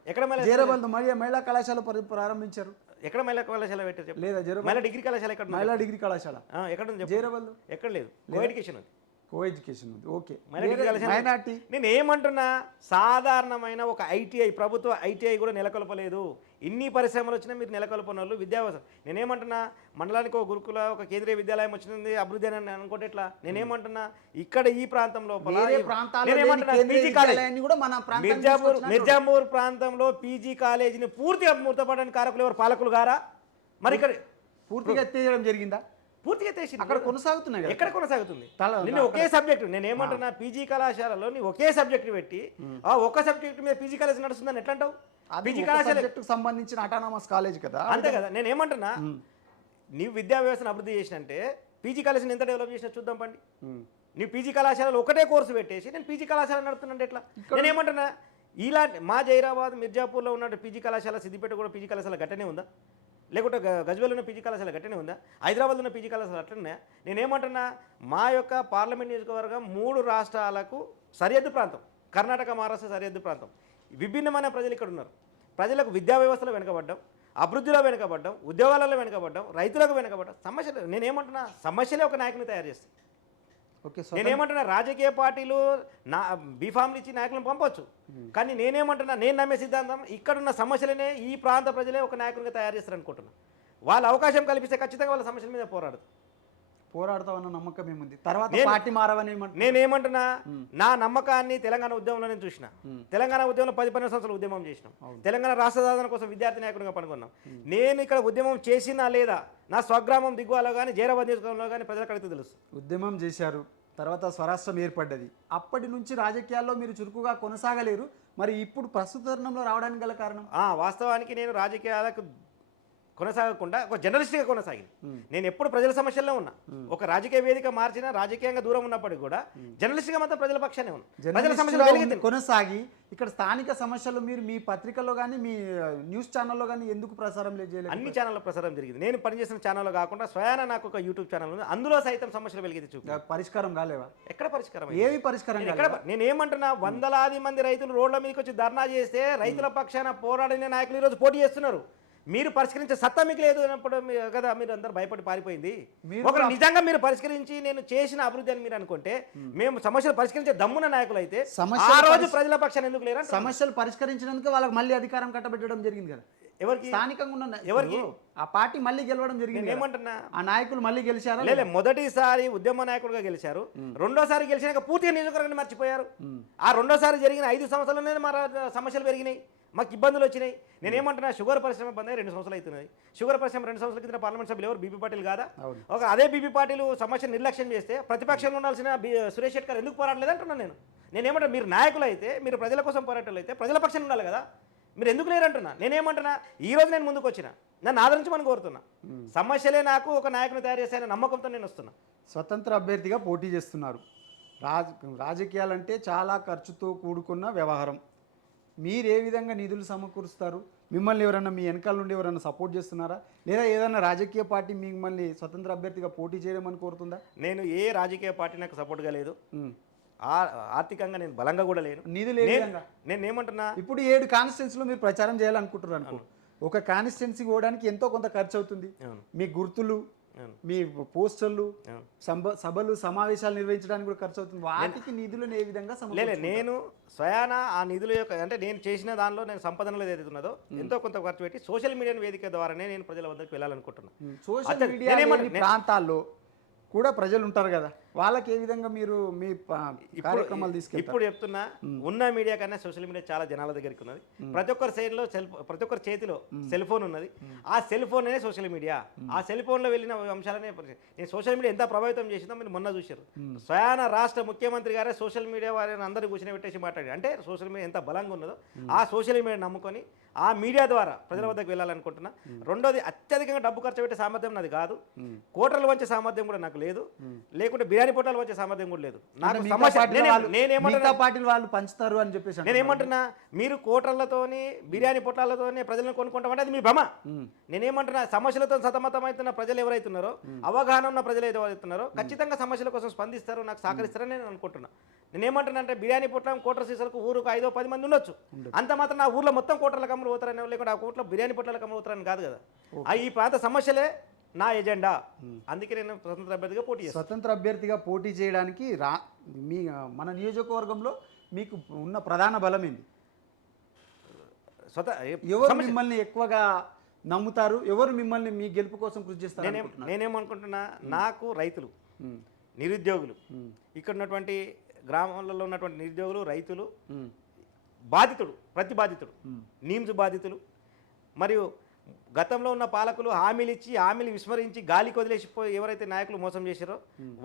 జైరాబాద్ మహిళా కళాశాల ప్రారంభించారు. ఎక్కడ మహిళా కళాశాల పెట్టారు? లేదా మహిళా డిగ్రీ కళాశాల ఎక్కడ? మహిళా డిగ్రీ కళాశాల ఎక్కడ ఉంది? జైరాబాద్ ఎక్కడ లేదు. కో ఎడ్యుకేషన్ ఉంది. కో ఎడ్యుకేషన్ ఉంది. ఓకే. మైనార్టీ నేను ఏమంటున్నా సాధారణమైన ఒక ఐటీఐ, ప్రభుత్వ ఐటీఐ కూడా నెలకొల్పలేదు. ఇన్ని పరిశ్రమలు వచ్చినా మీరు నెలకొల్పని వాళ్ళు విద్యావ్యవస్థ. నేనేమంటున్నా మండలానికి ఒక గురుకుల, ఒక కేంద్రీయ విద్యాలయం వచ్చింది అభివృద్ధి అని అనుకుంటే ఎట్లా? నేనేమంటున్నా ఇక్కడ ఈ ప్రాంతంలో మిర్జాపూర్ ప్రాంతంలో పీజీ కాలేజీని పూర్తిగా మూతపడడానికి కారకులు ఎవరు? పాలకులు గారా? మరి ఇక్కడ పూర్తిగా ఎత్తేయడం జరిగిందా? పూర్తిగా ఎత్తేసి అక్కడ కొనసాగుతున్నాయి. ఎక్కడ కొనసాగుతుంది? నేను ఒకే సబ్జెక్టు, నేనేమంటున్నా పీజీ కళాశాలలో నీ ఒకే సబ్జెక్ట్ పెట్టి ఆ ఒక్క సబ్జెక్ట్ మీద పీజీ కాలేజ్ నడుస్తుందని ఎట్లా అంటావు? పీజీ కళాశాలకు సంబంధించిన అటానమస్ కాలేజ్ కదా. అంతే కదా. నేనేమంటున్నా నీవు విద్యా వ్యవస్థను అభివృద్ధి చేసినంటే పీజీ కాలేజీని ఎంత డెవలప్ చేసినా చూద్దాం పండి. నీ పీజీ కళాశాలలో ఒకటే కోర్సు పెట్టేసి నేను పీజీ కళాశాల నడుపుతున్నా ఎట్లా? నేనేమంటున్నా ఇలాంటి మా జైరాబాద్ మిర్జాపూర్లో ఉన్న పీజీ కళాశాల, సిద్దిపేట కూడా పీజీ కళాశాల గట్టనే ఉందా? లేకుంటే గజ్వేల్ ఉన్న పీజీ కళాశాల గట్టనే ఉందా? హైదరాబాద్ ఉన్న పీజీ కళాశాల అట్లనే? నేనేమంటున్నా మా యొక్క పార్లమెంట్ నియోజకవర్గం 3 రాష్ట్రాలకు సరిహద్దు ప్రాంతం, కర్ణాటక, మహారాష్ట్ర సరిహద్దు ప్రాంతం. విభిన్నమైన ప్రజలు ఇక్కడ ఉన్నారు. ప్రజలకు విద్యా వ్యవస్థలో వెనుకబడ్డం, అభివృద్ధిలో వెనుకబడ్డం, ఉద్యోగాలలో వెనుకబడ్డం, రైతులకు వెనుకబడ్డం. సమస్యలు నేనేమంటున్నా సమస్యలే ఒక నాయకుని తయారు చేస్తాయి. నేనేమంటున్నా రాజకీయ పార్టీలు బీఫామ్లు ఇచ్చి నాయకులను పంపొచ్చు, కానీ నేనేమంటున్నా నేను నమ్మే సిద్ధాంతం ఇక్కడున్న సమస్యలనే ఈ ప్రాంత ప్రజలే ఒక నాయకునిగా తయారు చేస్తారు అనుకుంటున్నా. వాళ్ళ అవకాశం కల్పిస్తే ఖచ్చితంగా వాళ్ళ సమస్యల మీద పోరాడతామన్న నమ్మకం ఏముంది? తర్వాత పార్టీ మారవని నేనేమంటున్నా నా నమ్మకాన్ని తెలంగాణ ఉద్యమంలో నేను చూసిన. తెలంగాణ ఉద్యమంలో 10-12 సంవత్సరాలు ఉద్యమం చేసినాం. తెలంగాణ రాష్ట్ర సాధన కోసం విద్యార్థి నాయకుడిగా పనుకున్నాం. నేను ఇక్కడ ఉద్యమం చేసినా లేదా నా స్వగ్రామం దిగువలో కానీ జైరాబాద్ నియోజకవర్గంలో కానీ ప్రజలకు అడిగితే తెలుసు. ఉద్యమం చేశారు, తర్వాత స్వరాష్ట్రం ఏర్పడ్డది. అప్పటి నుంచి రాజకీయాల్లో మీరు చురుకుగా కొనసాగలేరు. మరి ఇప్పుడు ప్రస్తుత తరుణంలో రావడానికి గల కారణం? వాస్తవానికి నేను రాజకీయాలకు కొనసాగకుండా ఒక జర్నలిస్ట్గా కొనసాగింది. నేను ఎప్పుడు ప్రజల సమస్యల్లో ఉన్నా. ఒక రాజకీయ వేదిక మార్చినా, రాజకీయంగా దూరం ఉన్నప్పటికీ కూడా జర్నలిస్ట్గా మాత్రం ప్రజల పక్షానే ఉన్నా. ప్రజల సమస్యలు కొనసాగి ఇక్కడ స్థానిక సమస్యలు మీరు మీ పత్రికల్లో కానీ మీ న్యూస్ ఛానల్లో కానీ ఎందుకు ప్రసారం చేయలేదు? అన్ని ఛానల్లో ప్రసారం జరిగింది. నేను పనిచేసిన ఛానల్లో కాకుండా స్వయాన నాకు ఒక యూట్యూబ్ ఛానల్ ఉంది, అందులో సైతం సమస్యలు వెలిగితే చూపు. పరిష్కారం కాలేవా? ఎక్కడ పరిష్కారం? ఏవి పరిష్కారం? నేనేమంటున్నా వందలాది మంది రైతులు రోడ్ల మీదకి వచ్చి ధర్నా చేస్తే రైతుల పక్షాన పోరాడిన నాయకులు ఈరోజు పోటీ చేస్తున్నారు. మీరు పరిష్కరించే సత్తా మీకు లేదు అన్నప్పుడు కదా మీరు అందరూ భయపడి పారిపోయింది. ఒకరు నిజంగా మీరు పరిష్కరించి నేను చేసిన అభివృద్ధి అని మీరు అనుకుంటే, మేము సమస్యలు పరిష్కరించే దమ్మున నాయకులు అయితే ఆ రోజు ప్రజల పక్షాన్ని ఎందుకు లేరు? సమస్యలు పరిష్కరించినందుకు వాళ్ళకి మళ్ళీ అధికారం కట్టబెట్టడం జరిగింది కదా. ఎవరికి? స్థానికంగా ఉన్న ఎవరికి? ఆ పార్టీ మళ్ళీ గెలవడం జరిగింది. ఏమంటున్నా ఆ నాయకులు మళ్ళీ గెలిచారు. లేదు, మొదటిసారి ఉద్యమ నాయకులుగా గెలిచారు. రెండోసారి గెలిచినాక పూర్తిగా నియోజకవర్గాన్ని మర్చిపోయారు. ఆ రెండోసారి జరిగిన 5 సంవత్సరాలనే మన సమస్యలు పెరిగినాయి, మాకు ఇబ్బందులు వచ్చినాయి. నేనేమంటున్నా షుగర్ పరిశ్రమ బంద్ 2 సంవత్సరాలు అవుతున్నాయి. షుగర్ పరిశ్రమ 2 సంవత్సరాల కింద పార్లమెంట్ సభ్యులు ఎవరు? బీపీ పాటిల్ కాదా? అదే బీపీ పాటిల్ సమస్యను నిర్లక్ష్యం చేస్తే ప్రతిపక్షంలో ఉండాల్సిన సురేష్ శెట్కర్ ఎందుకు పోరాడలేదు అంటున్నాను నేనేమంటున్నా మీరు నాయకులు అయితే, మీరు ప్రజల కోసం పోరాటాలు అయితే ప్రజల పక్షాన్ని ఉండాలి కదా, మీరు ఎందుకు లేరంటున్నా? నేనేమంటున్నా ఈరోజు నేను ముందుకు వచ్చిన, నన్ను ఆదరించమని కోరుతున్నా. సమస్యలే నాకు ఒక నాయకుని తయారు చేసే నమ్మకంతో నేను వస్తున్నా. స్వతంత్ర అభ్యర్థిగా పోటీ చేస్తున్నారు. రాజకీయాలంటే చాలా ఖర్చుతో కూడుకున్న వ్యవహారం. మీరు ఏ విధంగా నిధులు సమకూరుస్తారు? మిమ్మల్ని ఎవరన్నా మీ వెనకాల నుండి ఎవరన్నా సపోర్ట్ చేస్తున్నారా, లేదా ఏదన్నా రాజకీయ పార్టీ మిమ్మల్ని స్వతంత్ర అభ్యర్థిగా పోటీ చేయడం అని కోరుతుందా? నేను ఏ రాజకీయ పార్టీ నాకు సపోర్ట్గా లేదు. ఆర్థికంగా నేను బలంగా కూడా లేను. నిధులు ఏ విధంగా? నేను ఏమంటున్నా, ఇప్పుడు 7 కాన్స్టిట్యున్సీలో మీరు ప్రచారం చేయాలనుకుంటున్నారు అనుకో, ఒక కాన్స్టిట్యున్సీ పోవడానికి ఎంతో కొంత ఖర్చు అవుతుంది. అవును. మీ గుర్తులు, అవును. మీ పోస్టర్లు, అవును. సభలు సమావేశాలు నిర్వహించడానికి కూడా ఖర్చు అవుతుంది. వాటికి నిధులను ఏ విధంగా లేదు, నేను స్వయాన ఆ నిధుల యొక్క అంటే నేను చేసిన దానిలో నేను సంపదనలో ఏదైతే ఉన్నదో ఎంతో కొంత ఖర్చు పెట్టి సోషల్ మీడియా వేదిక ద్వారానే నేను ప్రజల వద్దకు వెళ్ళాలనుకుంటున్నాను. సోషల్ మీడియా లేని ప్రాంతాల్లో కూడా ప్రజలు ఉంటారు కదా, వాళ్ళకి ఏ విధంగా మీరు మీ కార్యక్రమాలు తీసుకెళ్తారు? ఇప్పుడు చెప్తున్నా, ఉన్న మీడియా కన్నా సోషల్ మీడియా చాలా జనాల దగ్గరికి ఉన్నది. ప్రతి ఒక్కరి సైడ్లో ప్రతి ఒక్కరి చేతిలో సెల్ ఫోన్ ఉన్నది. ఆ సెల్ ఫోన్ అనే సోషల్ మీడియా. ఆ సెల్ ఫోన్లో వెళ్ళిన అంశాలనే నేను సోషల్ మీడియా ఎంత ప్రభావితం చేసిందో మీరు మొన్న చూశారు. స్వయాన రాష్ట్ర ముఖ్యమంత్రి గారే సోషల్ మీడియా వారిని అందరూ కూర్చొని పెట్టేసి మాట్లాడారు. అంటే సోషల్ మీడియా ఎంత బలంగా ఉన్నదో ఆ సోషల్ మీడియా నమ్ముకొని ఆ మీడియా ద్వారా ప్రజల వద్దకు వెళ్ళాలనుకుంటున్నా. రెండోది, అత్యధికంగా డబ్బు ఖర్చు పెట్టే సామర్థ్యం నాది కాదు, కోటర్లు వంచే సామర్థ్యం కూడా నాకు లేదు, లేకుంటే బిర్యానీ పొట్టాలు వచ్చే సామర్థ్యం కూడా లేదు. నాకు పార్టీలు వాళ్ళు పంచుతారు అని చెప్పేసి నేనేమంటున్నా, మీరు కోటర్లతోని బిర్యానీ పొట్లాలతోని ప్రజలను కొనుక్కుంటామంటే అది మీ భ్రమ. నేనేమంటున్నా, సమస్యలతో సతమతమవుతున్న ప్రజలు ఎవరైతున్నారో, అవగాహన ఉన్న ప్రజలు ఎవరైతున్నారో ఖచ్చితంగా సమస్యల కోసం స్పందిస్తారు, నాకు సహకరిస్తారని నేను అనుకుంటున్నా. నేనేమంటున్నా అంటే, బిర్యానీ పొట్లం కోటర్ సీసాలకు ఊరుకు 5-10 మంది ఉండొచ్చు, అంత మాత్రం నా ఊర్లో మొత్తం కోటర్ల కమ్మలు పోతారని, లేకుంటే ఆ కోట్లో బిర్యానీ పొట్ల కమ్మలు పోతారని కాదు కదా. ఈ ప్రాంత సమస్యలే నా ఎజెండా. అందుకే నేను స్వతంత్ర అభ్యర్థిగా పోటీ చేస్తాను. స్వతంత్ర అభ్యర్థిగా పోటీ చేయడానికి మీ మన నియోజకవర్గంలో మీకు ఉన్న ప్రధాన బలం ఏంది? ఎవరు మిమ్మల్ని ఎక్కువగా నమ్ముతారు? ఎవరు మిమ్మల్ని మీ గెలుపు కోసం కృషి చేస్తారు? నేనేమనుకుంటున్నా, నాకు రైతులు, నిరుద్యోగులు, ఇక్కడ ఉన్నటువంటి గ్రామాలలో ఉన్నటువంటి నిరుద్యోగులు, రైతులు, బాధితుడు, ప్రతి బాధితుడు, నీమ్స్ బాధితులు, మరియు గతంలో ఉన్న పాలకులు హామీలు ఇచ్చి హామీలు విస్మరించి గాలికి వదిలేసిపోయి ఎవరైతే నాయకులు మోసం చేశారో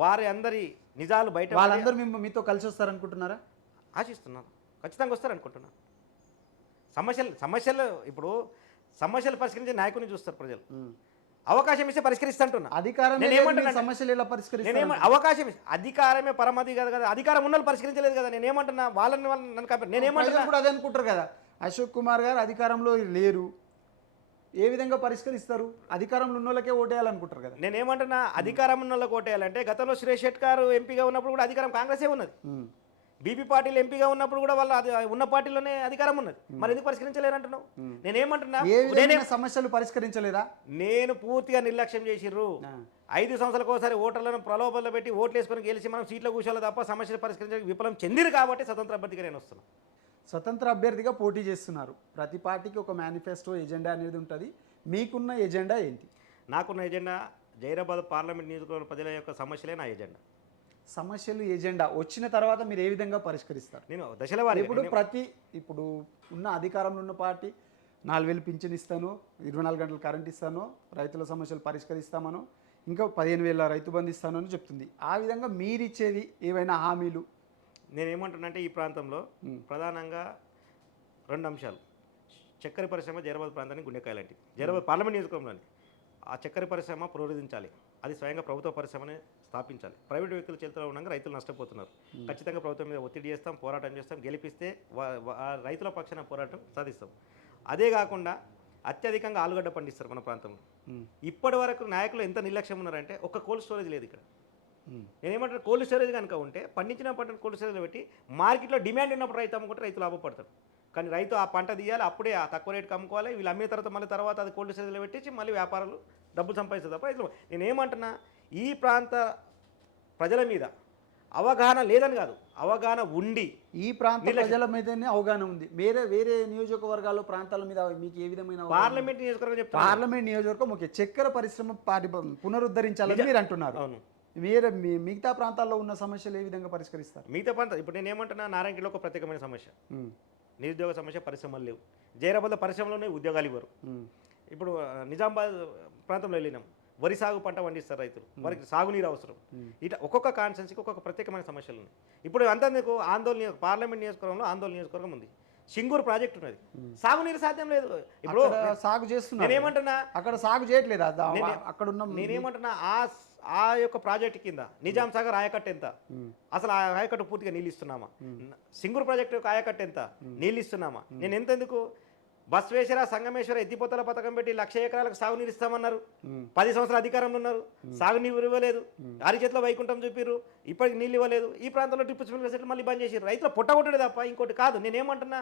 వారి అందరి నిజాలు బయట, వాళ్ళందరూ మీతో కలిసి వస్తారనుకుంటున్నారా? ఆశిస్తున్నాను, ఖచ్చితంగా వస్తారనుకుంటున్నాను. సమస్యలు ఇప్పుడు సమస్యలు పరిష్కరించే నాయకుని చూస్తారు ప్రజలు. అవకాశం ఇస్తే పరిష్కరిస్తుంటున్నా. అవకాశం అధికారమే పరమది కాదు కదా, అధికారం ఉన్న పరిష్కరించలేదు కదా. నేనేమంటున్నా, వాళ్ళని నేనేమంటున్నా అదే అనుకుంటారు కదా, అశోక్ కుమార్ గారు అధికారంలో లేరు, ఏ విధంగా పరిష్కరిస్తారు? అధికారంలో ఉన్న వాళ్ళకే ఓటేయాలనుకుంటారు కదా. నేనేమంటున్నా, అధికారం ఉన్న వాళ్ళకి ఓటేయాలంటే, గతంలో సురేష్ షెట్కార్ ఎంపీగా ఉన్నప్పుడు కూడా అధికారం కాంగ్రెసే ఉన్నది, బీపీ పార్టీలు ఎంపీగా ఉన్నప్పుడు కూడా వాళ్ళ ఉన్న పార్టీలోనే అధికారం ఉన్నది. మరి ఎందుకు పరిష్కరించలేరంటున్నావు? నేనేమంటున్నా, సమస్యలు పరిష్కరించలేదా? నేను పూర్తిగా నిర్లక్ష్యం చేసిర్రు. 5 సంవత్సరాలకు ఒకసారి ఓటర్లను ప్రలోభాల్లో పెట్టి ఓట్లు వేసుకొని గెలిచి మనం సీట్లో కూర్చోవాలి తప్ప సమస్యలు పరిష్కరించడానికి విఫలం చెందిరు. కాబట్టి స్వతంత్ర అభ్యర్థిగా నేను వస్తున్నాను. స్వతంత్ర అభ్యర్థిగా పోటీ చేస్తున్నారు. ప్రతి పార్టీకి ఒక మేనిఫెస్టో, ఎజెండా అనేది ఉంటుంది. మీకున్న ఎజెండా ఏంటి? నాకున్న ఎజెండా జైరాబాద్ పార్లమెంట్ నియోజకవర్గ ప్రజల యొక్క సమస్యలే నా ఎజెండా. సమస్యలు, ఎజెండా వచ్చిన తర్వాత మీరు ఏ విధంగా పరిష్కరిస్తారు? నేను దశల వారీ ఇప్పుడు ఉన్న అధికారంలో ఉన్న పార్టీ 4,000 పింఛన్ ఇస్తాను, 24 గంటలు కరెంట్ ఇస్తాను, రైతుల సమస్యలు పరిష్కరిస్తామను, ఇంకా 15,000 రైతు బంధు ఇస్తాను అని చెప్తుంది. ఆ విధంగా మీరిచ్చేది ఏవైనా హామీలు? నేనేమంటున్నానంటే, ఈ ప్రాంతంలో ప్రధానంగా 2 అంశాలు. చక్కెర పరిశ్రమ జైరాబాద్ ప్రాంతానికి గుండెకాయలాంటి, జైరాబాద్ పార్లమెంట్ నియోజకవర్గంలోని ఆ చక్కెర పరిశ్రమ పునరుద్ధరించాలి. అది స్వయంగా ప్రభుత్వ పరిశ్రమని స్థాపించాలి. ప్రైవేట్ వ్యక్తుల చేతిలో ఉండగా రైతులు నష్టపోతున్నారు. ఖచ్చితంగా ప్రభుత్వం మీద ఒత్తిడి చేస్తాం, పోరాటం చేస్తాం, గెలిపిస్తే రైతుల పక్షాన పోరాటం సాధిస్తాం. అదే కాకుండా అత్యధికంగా ఆలుగడ్డ పండిస్తారు మన ప్రాంతంలో. ఇప్పటి వరకు నాయకులు ఎంత నిర్లక్ష్యం ఉన్నారంటే, ఒక్క కోల్డ్ స్టోరేజ్ లేదు ఇక్కడ. నేనేమంటారు, కోల్డ్ స్టోరేజ్ కనుక ఉంటే పండించిన పంటను కోల్డ్ స్టోరేజ్లో పెట్టి మార్కెట్లో డిమాండ్ ఉన్నప్పుడు రైతు అమ్ముకుంటే రైతు లాభపడతాడు. కానీ రైతు ఆ పంట తీయాలి, అప్పుడే ఆ తక్కువ రేటుకి అమ్ముకోవాలి. వీళ్ళు అమ్మిన తర్వాత అది కోల్డ్ స్టోరేజ్లో పెట్టించి మళ్ళీ వ్యాపారాలు డబ్బులు సంపాదిస్తారు తప్ప రైతులు. నేనేమంటున్నా, ఈ ప్రాంత ప్రజల మీద అవగాహన లేదని కాదు, అవగాహన ఉండి, ఈ ప్రాంత ప్రజల మీదనే అవగాహన ఉంది. వేరే నియోజకవర్గాలు, ప్రాంతాల మీద మీకు ఏ విధమైన? పార్లమెంట్ నియోజకవర్గం చెప్తాను. పార్లమెంట్ నియోజకవర్గం ముఖ్య చక్కెర పరిశ్రమ పునరుద్ధరించాలని మీరు అంటున్నారు. అవును. మిగతా ప్రాంతాల్లో ఉన్న సమస్యలు ఏ విధంగా పరిష్కరిస్తారు? మిగతా ప్రాంతం ఇప్పుడు నేనేమంటున్నా, నారాయణగిరిలో ఒక ప్రత్యేకమైన సమస్య, నిరుద్యోగ సమస్య, పరిశ్రమలు లేవు. జైరాబాద్లో పరిశ్రమలోనే ఉద్యోగాలు ఇవ్వరు. ఇప్పుడు నిజామాబాద్ ప్రాంతంలో వెళ్ళినాం, వరి సాగు పంట పండిస్తారు రైతులు, వారికి సాగునీరు అవసరం. ఇట్లా ఒక్కొక్క కాన్స్టెన్సీకి ఒక్కొక్క ప్రత్యేకమైన సమస్యలు ఉన్నాయి. ఇప్పుడు అంతేందుకు ఆందోళన పార్లమెంట్ నియోజకవర్గంలో ఆందోళన నియోజకవర్గం ఉంది, సింగూరు ప్రాజెక్ట్ ఉన్నది, సాగునీరు సాధ్యం లేదు. ఇప్పుడు సాగు చేస్తున్నారు, నేనేమంటున్నా, అక్కడ సాగు చేయట్లేదు. అక్కడ ఉన్న నేనేమంటున్నా, ఆ యొక్క ప్రాజెక్టు కింద నిజాం సాగర్ ఆయకట్టు ఎంత, అసలు ఆ ఆయకట్టు పూర్తిగా నీళ్ళు ఇస్తున్నామా? సింగూరు ప్రాజెక్టు యొక్క ఆయకట్టు ఎంత, నీళ్ళు ఇస్తున్నామా? నేను ఎంతెందుకు బస్వేశ్వర సంగమేశ్వర ఎత్తిపోతల పథకం పెట్టి 1,00,000 ఎకరాలకు సాగునీరు ఇస్తామన్నారు. 10 సంవత్సరాల అధికారంలో ఉన్నారు, సాగునీరు ఇవ్వలేదు. అరిచేతిలో వైకుంఠం చూపిరు, ఇప్పటికి నీళ్ళు ఇవ్వలేదు. ఈ ప్రాంతంలో డ్రిప్ స్ప్రింక్లర్ సెట్లు మళ్ళీ బంద్ చేసారు. రైతులు పొట్టగొట్టడు తప్ప ఇంకోటి కాదు. నేనేమంటున్నా,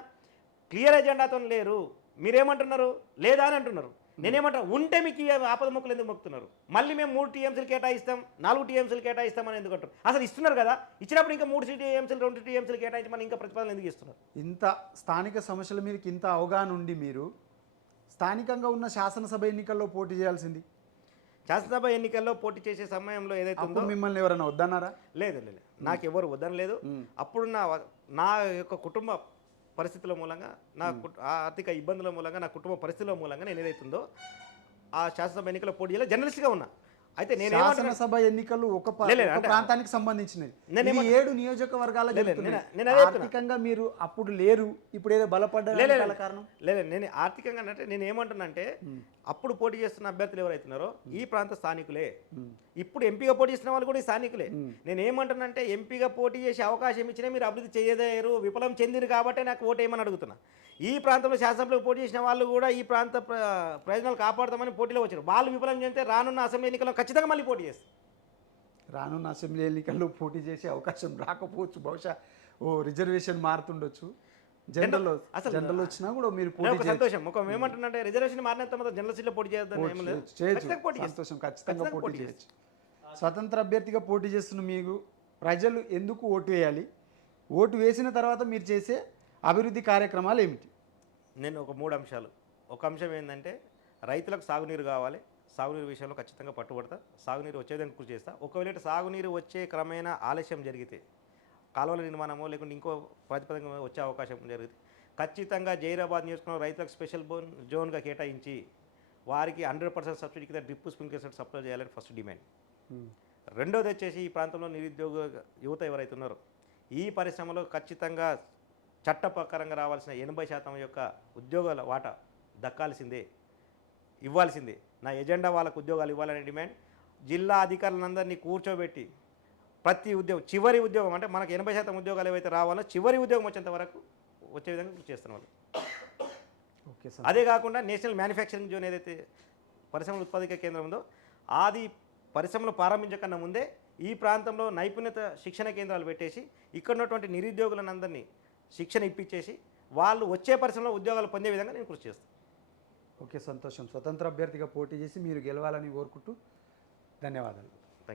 క్లియర్ ఎజెండాతో లేరు. మీరేమంటున్నారు, లేదా అని అంటున్నారు. నేనేమంటాను, ఉంటే మీకు ఈ ఆపద మొక్కలు ఎందుకు మొక్కుతున్నారు? మళ్ళీ మేము 3 టీఎంసీలు కేటాయిస్తాం, 4 టీఎంసీలు కేటాయిస్తామని ఎందుకు అంటారు? అసలు ఇస్తున్నారు కదా, ఇచ్చినప్పుడు ఇంకా 3 టీఎంసీలు 2 టీఎంసీలు కేటాయించమని ఇంకా ప్రతిపాదన ఎందుకు ఇస్తున్నారు? ఇంత స్థానిక సమస్యల మీదకి ఇంత అవగాహన ఉండి మీరు స్థానికంగా ఉన్న శాసనసభ ఎన్నికల్లో పోటీ చేయాల్సింది. శాసనసభ ఎన్నికల్లో పోటీ చేసే సమయంలో ఏదైతే ఉందో అప్పుడు మిమ్మల్ని ఎవరైనా వద్దన్నారా? లేదు లేదు, నాకు ఎవరు వద్దనలేదు. అప్పుడు నా యొక్క కుటుంబ పరిస్థితుల మూలంగా, ఆర్థిక ఇబ్బందుల మూలంగా, నా కుటుంబ పరిస్థితుల మూలంగా నేను ఏదైతుందో ఆ శాసనసభ ఎన్నికల్లో పోటీ చేయాలి, జర్నలిస్ట్గా ఉన్నా. అయితే నేను శాసనసభ ఎన్నికలు ఒక ప్రాంతానికి సంబంధించినవి. 7 నియోజకవర్గాల ఆర్థికంగా మీరు అప్పుడు లేరు, ఇప్పుడు ఏదో బలపడ్డారు కారణం లేదు. నేను ఆర్థికంగా అంటే నేను ఏమంటున్నానంటే, అప్పుడు పోటీ చేస్తున్న అభ్యర్థులు ఎవరైతున్నారో ఈ ప్రాంత స్థానికులే. ఇప్పుడు ఎంపీగా పోటీ చేస్తున్న వాళ్ళు కూడా ఈ స్థానికులే. నేను ఏమంటున్నానంటే, ఎంపీగా పోటీ చేసే అవకాశం ఇచ్చినా మీరు అభివృద్ధి చేయలేరు, విఫలం చెందిరు కాబట్టి నాకు ఓటు ఏమని అడుగుతున్నా. ఈ ప్రాంతంలో శాసనసభలో పోటీ చేసిన వాళ్ళు కూడా ఈ ప్రాంత ప్రయోజనాలు కాపాడుతామని పోటీలో వచ్చారు. వాళ్ళు విఫలం చెందితే రానున్న అసెంబ్లీ ఎన్నికల్లో ఖచ్చితంగా మళ్ళీ పోటీ చేస్తారు. రానున్న అసెంబ్లీ ఎన్నికల్లో పోటీ చేసే అవకాశం రాకపోవచ్చు, బహుశా రిజర్వేషన్ మారుతుండొచ్చు. జనరల్ వచ్చినా కూడా మీరు సంతోషం. ఒక ఏమంటున్నారంటే, రిజర్వేషన్ మారినంత మాత్రం జనరల్ సీట్లో పోటీ సంతోషం, ఖచ్చితంగా పోటీ చేయొచ్చు. స్వతంత్ర అభ్యర్థిగా పోటీ చేస్తున్న మీకు ప్రజలు ఎందుకు ఓటు వేయాలి? ఓటు వేసిన తర్వాత మీరు చేసే అభివృద్ధి కార్యక్రమాలు ఏమిటి? నేను ఒక 3 అంశాలు. ఒక అంశం ఏంటంటే, రైతులకు సాగునీరు కావాలి. సాగునీరు విషయంలో ఖచ్చితంగా పట్టుబడతా, సాగునీరు వచ్చే విధంగా కృషి చేస్తా. ఒకవేళ సాగునీరు వచ్చే క్రమేణా ఆలస్యం జరిగితే, కాలువల నిర్మాణమో లేకుంటే ఇంకో ప్రతిపదంగా వచ్చే అవకాశం జరిగితే, ఖచ్చితంగా జైరాబాద్ నియోజకవర్గంలో రైతులకు స్పెషల్ జోన్గా కేటాయించి వారికి 100% సబ్సిడీ కింద డ్రిప్ స్ప్రింక్లర్ సెట్ సప్లై చేయాలని ఫస్ట్ డిమాండ్. రెండోది వచ్చేసి, ఈ ప్రాంతంలో నిరుద్యోగ యువత ఎవరైతే ఉన్నారో ఈ పరిశ్రమలో ఖచ్చితంగా చట్ట ప్రకారంగా రావాల్సిన 80% యొక్క ఉద్యోగాల వాటా దక్కాల్సిందే, ఇవ్వాల్సిందే. నా ఎజెండా వాళ్ళకు ఉద్యోగాలు ఇవ్వాలనే డిమాండ్. జిల్లా అధికారులందరినీ కూర్చోబెట్టి ప్రతి ఉద్యోగం, చివరి ఉద్యోగం అంటే మనకు 80% ఉద్యోగాలు ఏవైతే రావాలో చివరి ఉద్యోగం వచ్చేంత వరకు వచ్చే విధంగా కృషి చేస్తున్న వాళ్ళు. అదే కాకుండా నేషనల్ మ్యానుఫ్యాక్చరింగ్ జోన్ ఏదైతే పరిశ్రమల ఉత్పాదక కేంద్రం ఉందో, అది పరిశ్రమలు ప్రారంభించకన్నా ముందే ఈ ప్రాంతంలో నైపుణ్యత శిక్షణ కేంద్రాలు పెట్టేసి ఇక్కడ ఉన్నటువంటి నిరుద్యోగులందరినీ శిక్షణ ఇప్పించేసి వాళ్ళు వచ్చే పరిశ్రమలో ఉద్యోగాలు పొందే విధంగా నేను కృషి చేస్తాను. ఓకే, సంతోషం. స్వతంత్ర అభ్యర్థిగా పోటీ చేసి మీరు గెలవాలని కోరుకుంటూ ధన్యవాదాలు.